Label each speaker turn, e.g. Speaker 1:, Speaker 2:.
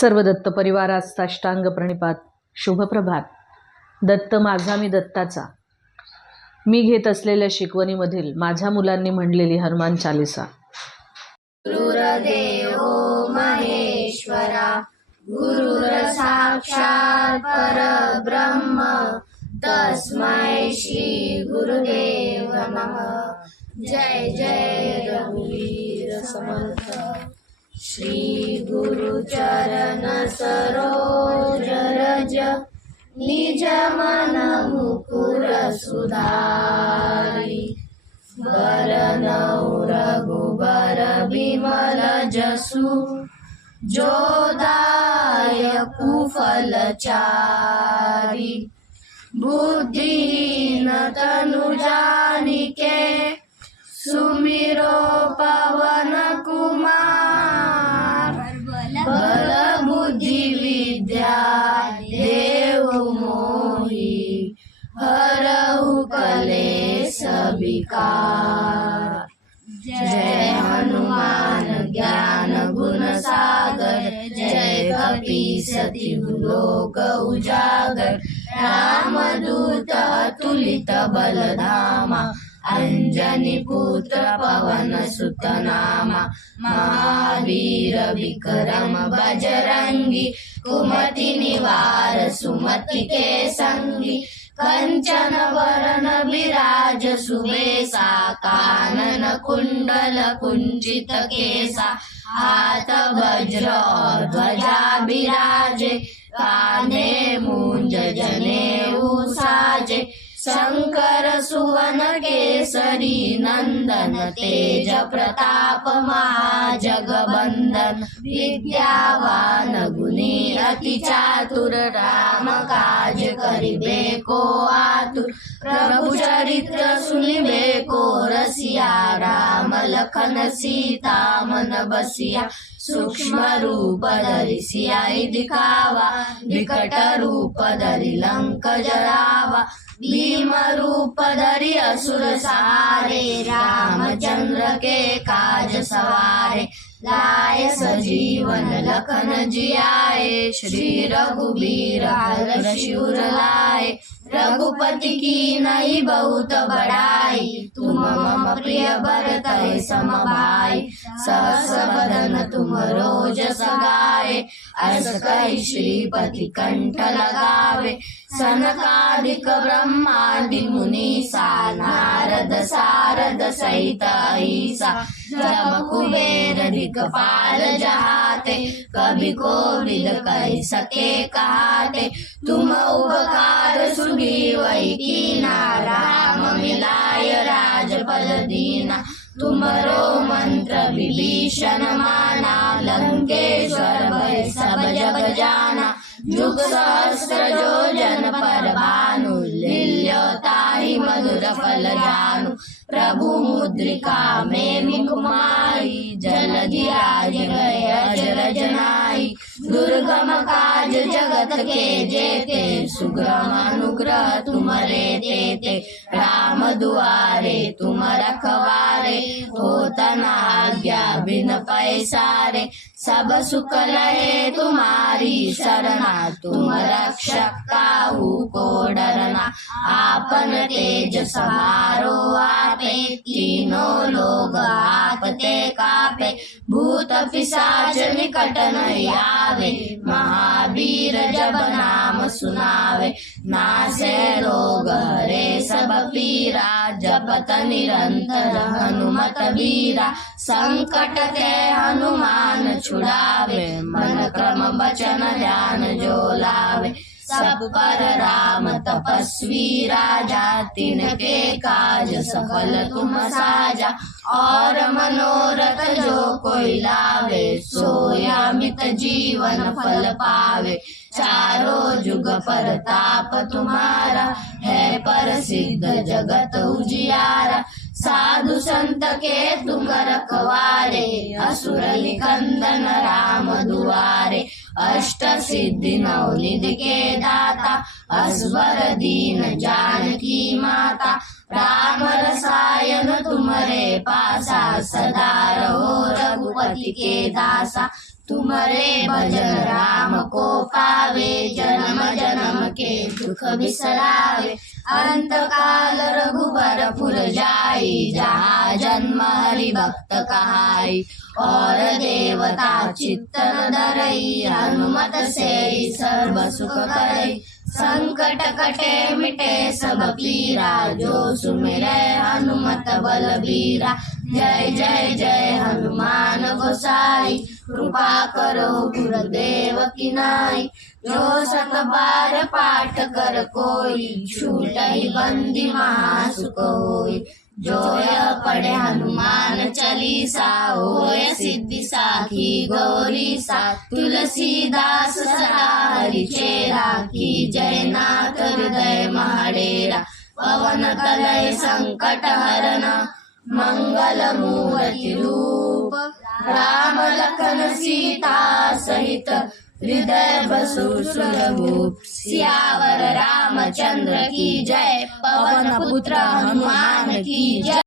Speaker 1: सर्व दत्त परिवारात साष्टांग प्रणिपात शुभप्रभात. दत्त माझा मी दत्ताचा. मी घेत असलेल्या शिकवणीमधील माझ्या मुलांनी म्हणलेली हनुमान चालिसा.
Speaker 2: महेश्वरा परब्रह्म तस्मै श्री गुरुदेव नमः. जय जय रघुवीर समर्थ. श्री गुरुचरण सरोज रज निज मन मुकुर सुधारी वरनौ रघुबर विमल जसु जोदायकु फलचारि बुद्धिहीन तनु जानिके सुमिरो पवन कुमार जय हनुमान ज्ञान गुण सागर जय कपीसति लोक उजागर। रामदूत अतुलित बलधामा, अंजनी पुत्र पवन सुत नामा महावीर विक्रम बजरंगी, कुमति निवार सुमति के संगी। कंचन वरण विराज सुबेसा कानन कुंडल कुंचित केसा हात वज्र ध्वजा विराजे काने मुंज जने साजे। शङ्कर सुवन केसरी नन्दन तेज प्रताप महाजगबंदन विद्यावान गुणी अति चातुर राम काज करिबे को आतुर। प्रभु चरित्र सुनिबे को रसिया राम लखन सीता मन बसिया। सूक्ष्म रूप धरि सियाई दिखावा विकट रूप धरि लंक जरावा। भीम रूप धरि असुर सहारे के काज सवारे लाए सजीवन लखन जियाए श्री रघुबीर हर शिवर लाए रघुपति की नई बहुत बड़ाई तुम मम प्रिय भरत समभाई सहस बदन तुम रोज सगाए अस कहि श्रीपति कंठ लगावे। सनकादिक ब्रह्मादि मुनीसा नारद सारद सहित ऐसा। जब कुबेर दिक्पाल जहाते कभी कोविद कह सके कहाते। तुम उपकार सुगी वही कीना राम मिलाय राजपद दीना। तुमरो मंत्र विभीषण माना, लंकेश्वर भय सब जग जाना। जुग सहस्र जो जन पर भानु लील्योताहि मधुर फल जानु। प्रभु मुद्रिका में मुकुमाई जलधि राज गए अजर जनाई। दुर्गम काज जगत के जेते सुगम अनुग्रह तुम्हारे देते। राम दुआरे तुम रखवारे होता न आज्ञा बिन पैसारे, सब सुख लहे तुम्हारी शरणा, तुम रक्षक काहू को डरना। आपन तेज समारो आपे, तीनों लोग आपते कापे। भूत पिशाच निकट नहीं आवे, महावीर जब नाम सुनावे। नासे रोग हरे, सब पीरा जपत निरंतर हनुमत बीरा संकट के हनुमान छुड़ावे, मन क्रम बचन ध्यान जो लावे। सब पर राम तपस्वी राजा, तिनके काज सफल तुम साजा। और मनोरथ जो कोई लावे, सोया मित जीवन फल पावे। चारों जुग पर ताप तुम्हारा, है पर सिद्ध जगत उजियारा। साधु संत के तुम रखवारे असुर निकंदन राम दुआरे अष्ट सिद्धि नवनिधि के दाता असबर दीन जानकी माता राम रसायन तुम्हारे पासा, सदा रहो रघुपति के दासा। तुम्हारे भजन राम को पावे, जन्म जन्म के दुख बिसरावे। अंत काल रघुबर पुर जाई, जहाँ जन्म हरि भक्त कहाई। और देवता चित्तन धरई, हनुमत से सर्व सुख करई। संकट कटे मिटे सब पीरा, जो सुमिरे हनुमत बलबीरा। जय जय जय हनुमान गोसाई, कृपा करो गुरुदेव की नाई। जो संग बार पाठ कर कोई, छूटई बंदी महासुख होई जो यह पढ़े हनुमान चालीसा होय सिद्धि साखी गौरी सा तुलसीदास सदा हरि चेरा की जय नाथ हृदय महाडेरा। पवन कलय संकट हरन मंगल मूर्ति रूप। राम लखन सीता सहित हृदय बसु सुरभूप सियावर रामचंद्र की जय, पवन पुत्र हनुमान की जय।